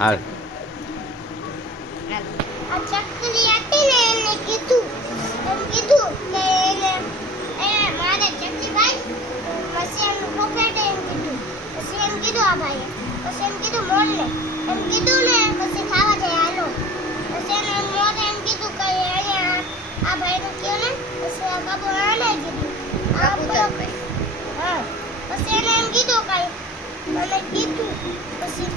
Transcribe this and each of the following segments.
હાલ આ ચકલી હતી ને એને કીધું કે એને મારે ચકલીભાઈ પછી એનું પોકેટ એમ કીધું પછી એમ કીધું આ ભાઈએ પછી એમ કીધું મોરને એમ કીધું ને પછી ખાવા જાય હાલો પછી એને મોરે એમ કીધું કે અહીંયા આ ભાઈનું કયો ને પછી આ બાબુ આને કીધું આ ભાઈ હા પછી એને એમ કીધું કઈ મને કીધું પછી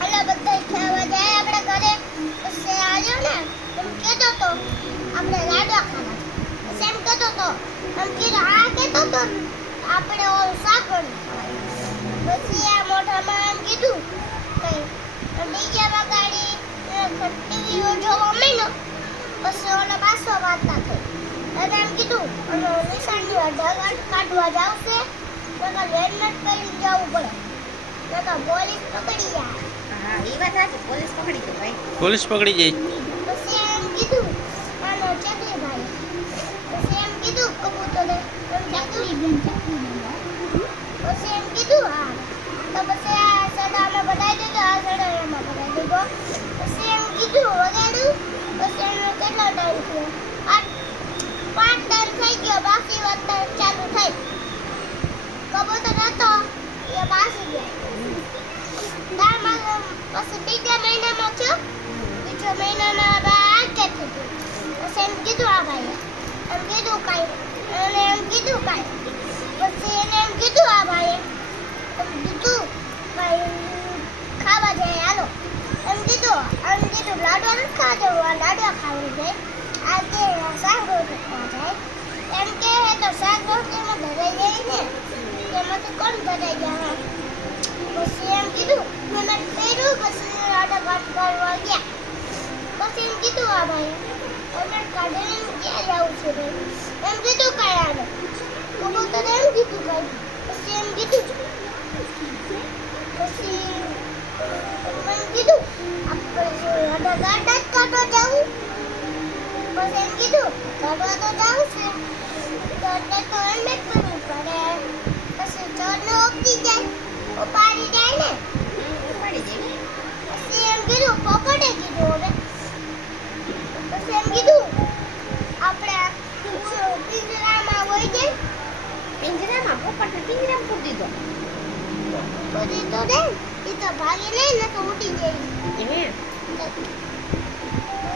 હાલો બધા ખાવા જાય આપણે ઘરે પછી આવ્યો ને એમ કહેતો તો આપણે લાડવા ખાવા પછી એમ કહેતો તો એમ કીધું આ કહેતો તો આપણે ઓલું શાક બનાવવાનું પછી આ મોઢામાં એમ કીધું કઈ ડીજે વગાડી ટીવી જોવા માંડ્યો પછી ઓલા પાછો વાર્તા થઈ અને એમ કીધું અને નિશાનની ઢગલ કાઢવા જાવશે તો હેલ્મેટ પહેરીને જવું પડે તો પોલીસ પકડી જાય હા એ વાત સાચી પોલીસ પકડી જાય ભાઈ પોલીસ પકડી જાય પછી એમ કીધું આનો ચકલી ભાઈ પછી એમ કીધું કબૂતરે એમ ચકલી બેન પછી એમ કીધું હા તો પછી આ સડામાં બધાઈ દીધો આ સડામાં બધાઈ દીધો પછી એમ કીધું વગાડ્યું પછી એનો કેટલો ટાઈમ થયો 5 ટાઈમ થઈ ગયો બાકી વાત ચાલુ થઈ કબૂતર હતો એ પાછી ગયા પછી બીજા મહિનામાં થયો બીજો મહિનાના બાદ કે થયું પછી એમ કીધું આ ભાઈએ એમ કીધું કાંઈ અને એમ કીધું કાંઈ પછી એને એમ કીધું આ ભાઈએ એમ કીધું કાંઈ ખાવા જાય હાલો એમ કીધું લાડવા નથી ખાવા જવું આ લાડવા ખાવું છે આ કે શાક રોટલી ખાવા જાય એમ કે તો શાક રોટલીમાં ભરાઈ જાય ને તેમાંથી કોણ ભરાઈ જાય પછી એમ કીધું મને પહેર્યું પછી લાડવા કાઢ કરવા ગયા પછી એમ કીધું આ ભાઈ અમે કાઢીને ક્યાં જાવું છે ભાઈ એમ કીધું કાંઈ આને કબૂતરે એમ કીધું કાંઈ પછી એમ કીધું પછી એમ કીધું આપણે ગાડા કાઢવા જાવું પછી એમ કીધું કાઢવા તો જાવું છે તો એટલે તો હેલ્મેટ પહેરવું પડે પછી ચોરને ઓગતી જાય ઉપાડી જાય ને ઉપાડી જાય પછી એમ કીધું પકડે કીધું હવે પછી એમ કીધું આપણે પિંજરામાં હોય જાય પિંજરામાં પોપટને પિંજરામાં પૂરી દીધો તો દે એ તો ભાગી લે ને તો ઉડી જાય હે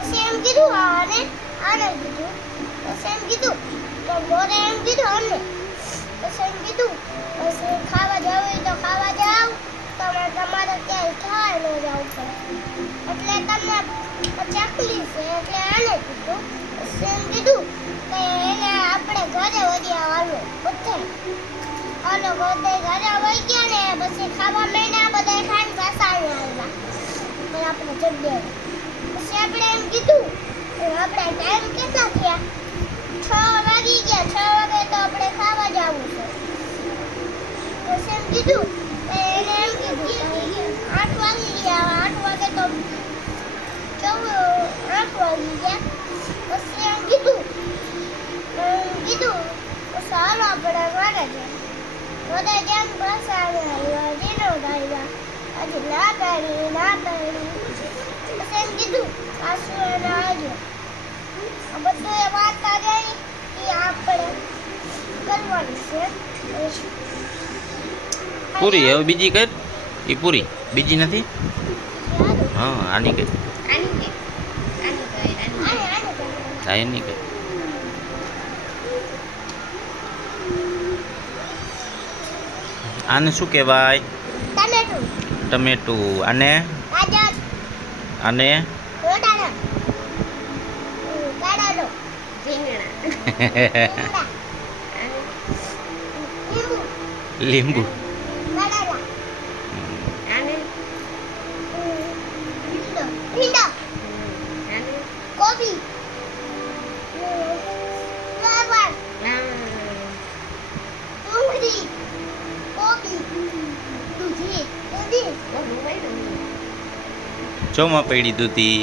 પછી એમ કીધું આને કીધું પછી એમ કીધું તો મોરે એમ કીધું આને પછી એમ કીધું પછી ખાવા જાવ તો ખાવા જાવ તમારે ક્યાંય ખાવા ન જવું પડે એટલે તમને ચકલી છે એટલે આને કીધું પછી એમ કીધું કે એને આપણે ઘરે વધ્યા હાલો બધે હાલો બધે ઘરે વહી ગયા ને પછી ખાવા માંડ્યા બધા ખાઈને પાછા આવ્યા પણ આપણે જગ્યાએ પછી આપણે એમ કીધું આપણે ટાઈમ કેટલા થયા 6 વાગી ગયા 6 વાગે તો આપણે ખાવા જવું છે પછી એમ કીધું એને એમ કીધું 8 વાગી ગયા 8 વાગે તો 8 વાગી ગયા પછી એમ કીધું સારું આપણે વાગે છે બધા જેમ પાછા આવ્યા જેનો આવ્યા હજી ના પાડી પછી એમ કીધું પાછું એને આવ્યો આ બધું એ વાત આવી એ આપણે કરવાની છે પૂરી હવે બીજી કર એ પૂરી બીજી નથી હા આની કર આની કે હા એની કર આને શું કહેવાય ટમેટું ટમેટું અને ગાજર અને રોટાણો કાળાનો રીંગણા લીંબુ લીંબુ કાળાના આને ભીંડા આને કોબી ફ્લાવર ડુંગળી કોબી દૂધી ચોમાં પડી દૂધી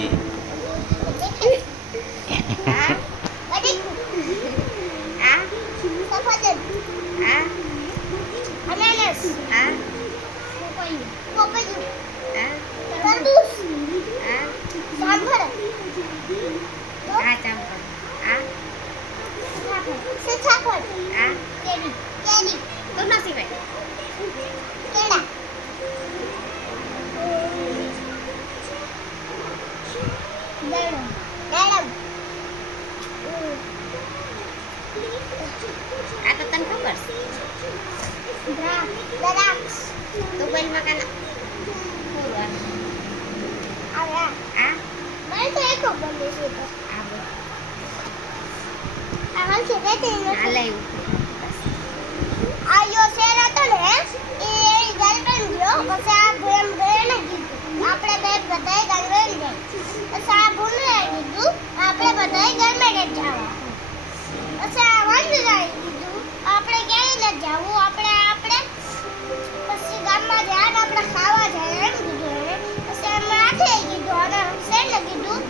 અનાનસ આ પપૈયું આ તરબૂચ દ્રાક્ષ તો બોલ મકાના પૂરા આવ્યા આ મને તો એકો ગમે છે તો આ બોલ આ હાલ છે તે આ નથી લાવ્યું આયો શેર હતો ને એ ગર્લફ્રેન્ડ ગયો પછી આ ભૂમ ગયો ને કીધું આપણે બે બધાય ગર્લફ્રેન્ડ જાય પછી આ ભૂને કીધું આપણે બધાય ગર્લફ્રેન્ડ જ જવા પછી આ વંદરાએ કીધું આપણે ક્યાંય ન જવું આપણે પછી ગામમાં જાય ને આપણે ખાવા જાય એમ કીધું એને પછી અમે આઠે કીધું અને શેરને કીધું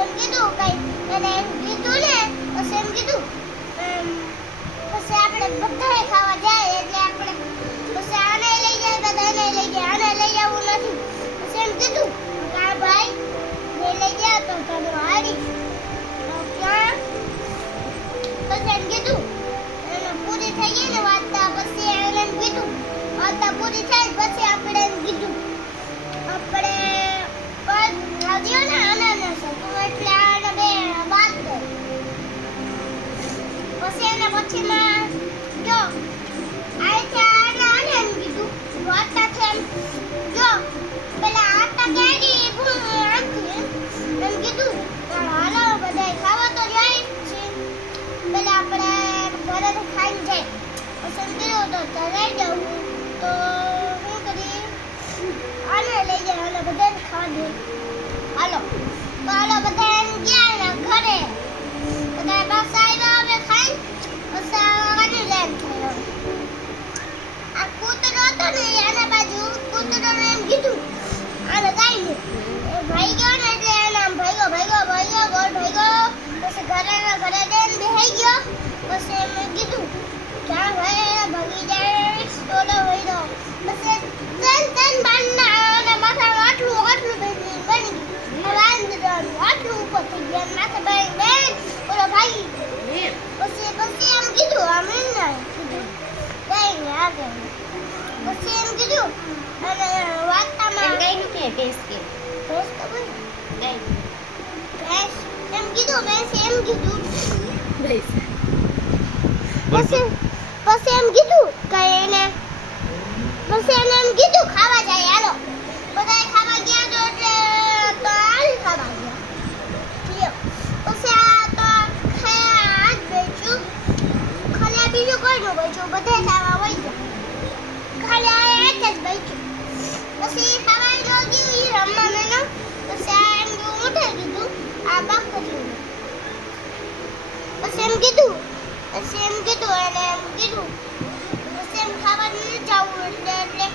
એમ કીધું કઈ એને એમ કીધું ને પછી એમ કીધું પછી આપણે બધાએ ખાવા જાય એટલે આપણે પછી આને લઈ જાય બધાને લઈ જાય આને લઈ જવું નથી પછી એમ કીધું કા ભાઈ મેં લઈ ગયા તો તને હારી ક્યાં પછી એમ કીધું એને પૂરી થઈ ગઈ ને વાર્તા પછી એને એમ કીધું વાર્તા પૂરી થઈ પછી આપણે એમ કીધું આપણે પર આવ્યો ને અનાનસ હતું એટલે આને બે વાત કરી પછી એને પછીમાં જો આઈથી આને એમ કીધું વાર્તા છે એમ જો પેલા આટા કેરી આમથી એમ કીધું હાલો બધાય ખાવા તો જાય જ છે પેલા આપણે ઘરે ખાઈને જાય પછી એમ કીધું તો ઘરે જવું તો શું કરીએ આને લઈ જાય અને બધાને ખાવા દે હાલો તો હાલો બધા એમ ગયા એના ઘરે બધા બસ આવ્યા હવે ખાઈ પછી આને લેમ થયો આ કૂતરો હતો ને એના બાજુ કૂતરોને એમ કીધું આને ગાઈને એ ભાઈ ગયો ને એટલે એને આમ ભાગ્યો ગોળ ભાગ્યો પછી ઘરે દઈને બેહી ગયો પછી એમ કીધું ક્યાં ભાઈ ભાગી જાય ટોલો વઈડો પછી ત્રણ બારના અને માથામાં આટલું બની ગયું આટલું ઉપર થઈ ગયા માથે બેન ઓલો ભાગી ગયો પછી એમ કીધું આમ ના કીધું કઈ ને આગળ પછી એમ કીધું અને વાર્તામાં ગાયનું કે ભેંસ કે ભેંસ તો બોલ ગાય ભેંસ એમ કીધું ભેંસ એમ કીધું ભેંસ બોલ પછી પછી એમ કીધું કે એને પછી એને એમ કીધું ખાવા જાય હાલો બધાય ખાવા ગયા તો એટલે તો હાલ ખાવા ગયા લ્યો પછી આ તો ખાયા આજ બેચું ખાલી આ બીજું કોઈ નું બેચું બધાય ખાવા હોય ગયા ખાલી આ એક જ બેચું પછી ખાવા જો ગયું ઈ રમવા મેનો પછી આ એમ ઉઠે કીધું આ બાક કર્યું પછી એમ કીધું એને એમ કીધું પછી એમ ખાવા ન જવું એટલે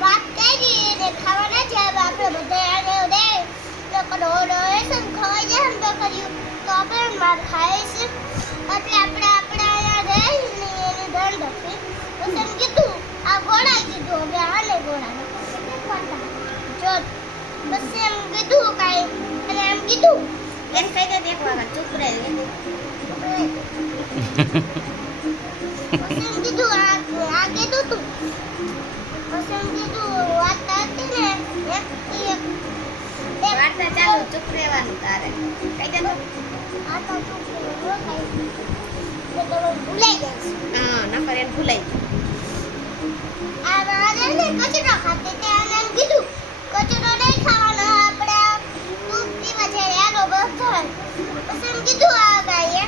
વાત કરી એને ખાવા ન જાય આપણે બધા આને દે તો કરોડો એસન ખવાઈ જાય એમ તો કર્યું તો આપણે માર ખાય છે એટલે આપણે અહીંયા રહીને એને દંડ આપી પછી એમ કીધું આ ઘોડા કીધું હવે આને ઘોડા જો પછી એમ કીધું કાંઈ અને એમ કીધું એમ કહી દે દેખવા ચૂપ રહે પછી એમ કીધું આ કીધું તું પછી એમ કીધું વાર્તા હતી ને એક વાર્તા ચાલુ ચૂપ રહેવાનું તારે કહી દે તો આ તો તું કેવો કાંઈ તો ભૂલાઈ જઈશ હા નકર એને ભૂલાઈ આ વારે ને કચરો ખાતી તે અને એમ કીધું કચરો નહીં ખાવાનો આપણે દૂધ પીવા જઈએ આનો બધા પછી એમ કીધું આ ગાયે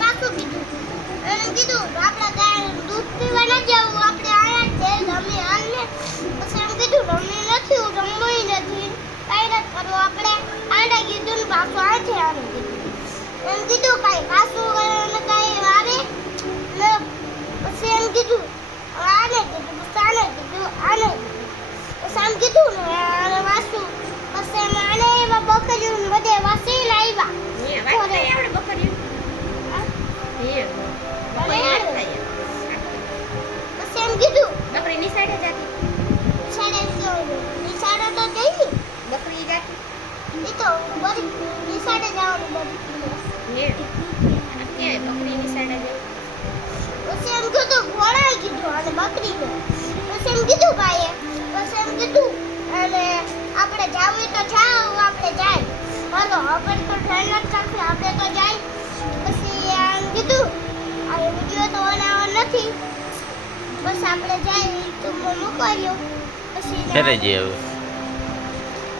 પાછું કીધું એમ કીધું આપણે ગાય દૂધ પીવા ન જવું આપણે આયા જ રમી હાલને પછી એમ કીધું રમી નથી હું રમવું નથી કાંઈ નથી કરવું આપણે આને કીધું ને પાછું આઠે આને કીધું એમ કીધું કાંઈ પાછું કાંઈ આવે ને પછી એમ કીધું આને કીધું પછી આને પછી આમ કીધું ને આને વાસું પછી એમ આને એવા બકરીઓ ને બધે વાસી લાવ્યા ને વાર્તા આવડે બકરીઓ હે બકરી પછી એમ કીધું બકરી નિસાડે જાતી નિશાળે તો જઈ બકરી જાતી એ તો બધી નિશાળે જવાનું બધું હે કે બકરી નિસાડે જાય પછી એમ કીધું ઘોડા કીધું અને બકરીને પછી એમ કીધું ભાઈએ પછી એમ કીધું અને આપણે જાવું તો જાવ આપણે જાય હાલો આપણે તો ટ્રેન જ રાખી આપણે તો જાય પછી એમ કીધું આ વિડીયો તો બનાવવાનો નથી બસ આપણે જાય તો મૂકાયો પછી ફેરે જઈએ હવે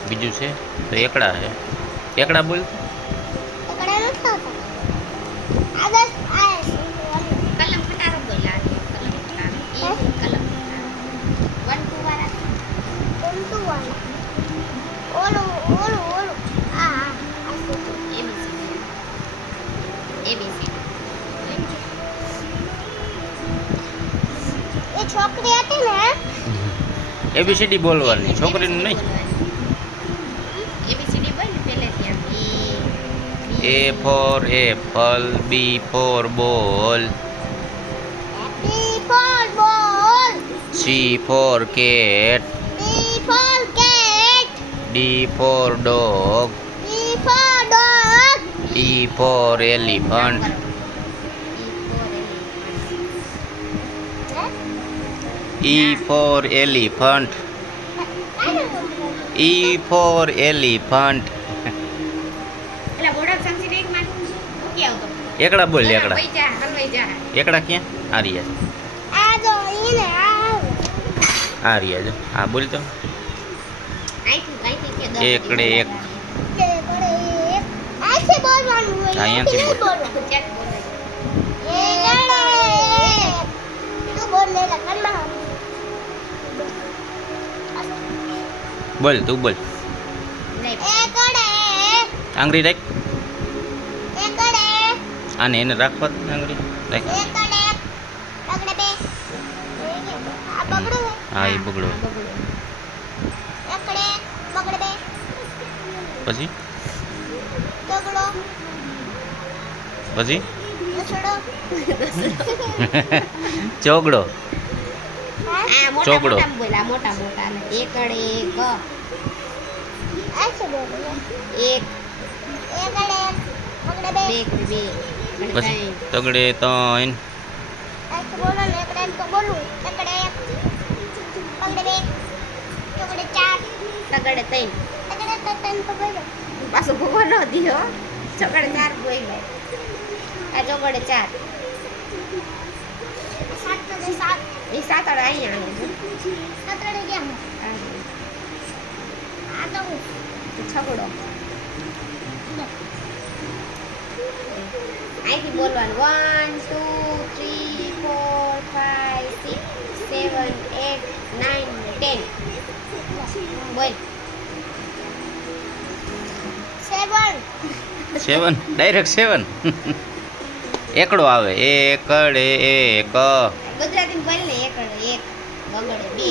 બીજું છે તો એકડા છે એકડા બોલ એકડા નથી આવતા આદર્શ આ કલમ ખટારો બોલ્યા છે, કલમ ખટારો. એ કલમ ખટારો. 1 2 વાળા. કોણતું વાળા ઓલું આ ABC. એ છોકરી હતી ને એબીસીડી બોલવાની છોકરીનું નહીં ABCD બોલ ને પહેલેથી આમ. A for apple, B for ball, B for ball C for cat, B for cat D for dog, B for dog E for elephant, E for elephant, E for elephant. એટલે board સમજી ને એક માં મૂકી આવતો. એકડા બોલ એકડા વઈ જા, હલવાઈ જા. એકડા ક્યાં આ રહ્યા છે. આ જો ઈને આ રહ્યા છે આ બોલ તો અહીંથી કે દસ. એકડે એક આથી બોલવાનું હોય અહીંયાથી અહીંથી બોલ. બોલવાનું ચેક બોલે. તું બોલ લે લખનમાં બોલ તું બોલ નહીં. એકડે આંગળી રાખ એકડે આને એને રાખવા દે આંગળી રાખ એકડે પકડે બે આ બગડું હા એ બગડો એકડે પકડે બે પછી તગડો પછી દસડો ચોગડો આ મોટા ચોકડો. મોટા બોલા મોટા મોટા ને એકડે એક આ છે બોલો એક એકડે પકડે બે બે કે બે અને પછી ત્રણ. તગડે ત્રણ આ છે બોલો ને એકડે તો બોલું એકડે એક પકડે બે ચોકડે ચાર તગડે ત્રણ. એકડે તો ત્રણ તો બોલો પાછો ભૂકો ન દીધો. ચોકડે ચાર બોલ્યા. આ ચોકડે ચાર. સાત તો દે સાત એ સાતડે અહીંયા આવે છે. સતડે ગયા આ તો હું છગડો. અહીંથી બોલવાનું 1 2 3 4 5 6 7 8 9 10 બોલ. 7 સેવન ડાયરેક્ટ સેવન એકડો આવે એકડે એક ગુજરાતી બોલ ને એકડે એક બગડે બે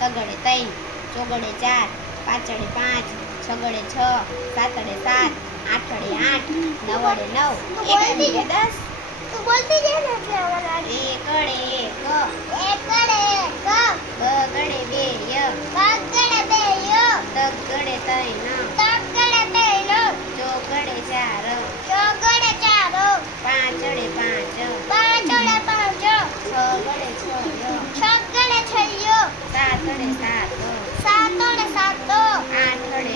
તગડે ત્રણ ચોગડે ચાર પાંચડે પાંચ છગડે છ સાતડે સાત આઠડે આઠ નવડે નવ એકડે 10 તું બોલતી જાય ને એટલે હવે લાગે એકડે એક એકડે એક બગડે બે ય પકડે બે યો તગડે ત્રણ તકડે બે નો ચોગડે ચાર ચોગડે ચારો પાંચડે પાંચ પાંચડે પાંચો છગડે છ છગડે છયો સાતડે સાત સાતડે સાતો આઠડે